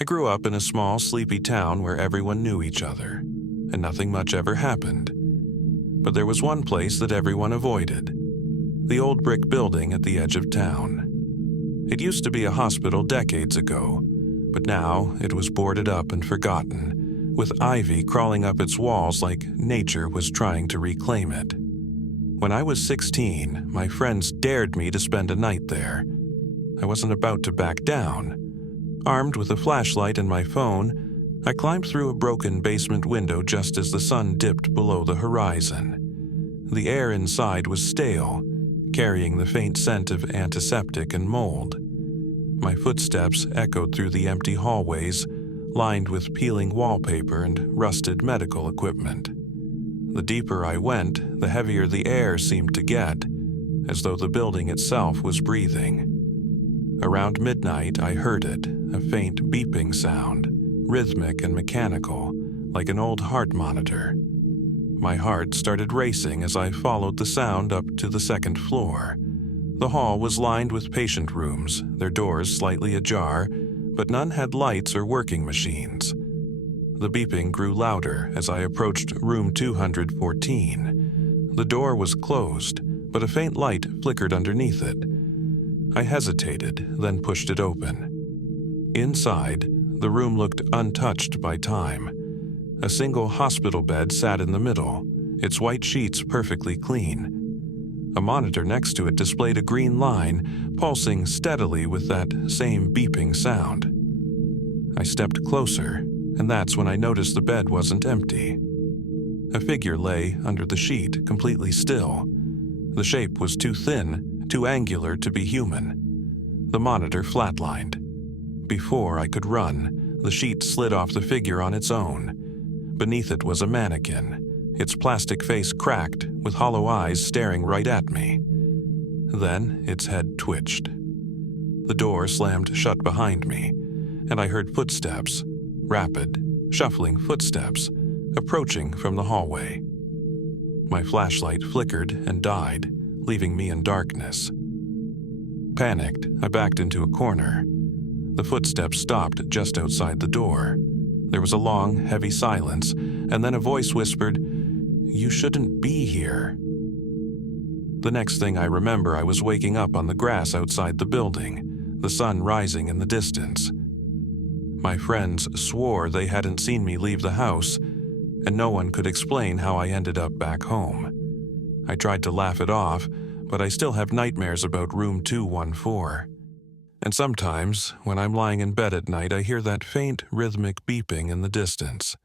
I grew up in a small, sleepy town where everyone knew each other, and nothing much ever happened. But there was one place that everyone avoided: the old brick building at the edge of town. It used to be a hospital decades ago, but now it was boarded up and forgotten, with ivy crawling up its walls like nature was trying to reclaim it. When I was 16, my friends dared me to spend a night there. I wasn't about to back down. Armed with a flashlight and my phone, I climbed through a broken basement window just as the sun dipped below the horizon. The air inside was stale, carrying the faint scent of antiseptic and mold. My footsteps echoed through the empty hallways, lined with peeling wallpaper and rusted medical equipment. The deeper I went, the heavier the air seemed to get, as though the building itself was breathing. Around midnight, I heard it, a faint beeping sound, rhythmic and mechanical, like an old heart monitor. My heart started racing as I followed the sound up to the second floor. The hall was lined with patient rooms, their doors slightly ajar, but none had lights or working machines. The beeping grew louder as I approached room 214. The door was closed, but a faint light flickered underneath it. I hesitated, then pushed it open. Inside, the room looked untouched by time. A single hospital bed sat in the middle, its white sheets perfectly clean. A monitor next to it displayed a green line, pulsing steadily with that same beeping sound. I stepped closer, and that's when I noticed the bed wasn't empty. A figure lay under the sheet, completely still. The shape was too thin, too angular to be human. The monitor flatlined. Before I could run, the sheet slid off the figure on its own. Beneath it was a mannequin, its plastic face cracked, with hollow eyes staring right at me. Then its head twitched. The door slammed shut behind me, and I heard footsteps, rapid, shuffling footsteps, approaching from the hallway. My flashlight flickered and died, leaving me in darkness. Panicked, I backed into a corner. The footsteps stopped just outside the door. There was a long, heavy silence, and then a voice whispered, "You shouldn't be here." The next thing I remember, I was waking up on the grass outside the building, the sun rising in the distance. My friends swore they hadn't seen me leave the house, and no one could explain how I ended up back home. I tried to laugh it off, but I still have nightmares about room 214. And sometimes, when I'm lying in bed at night, I hear that faint, rhythmic beeping in the distance.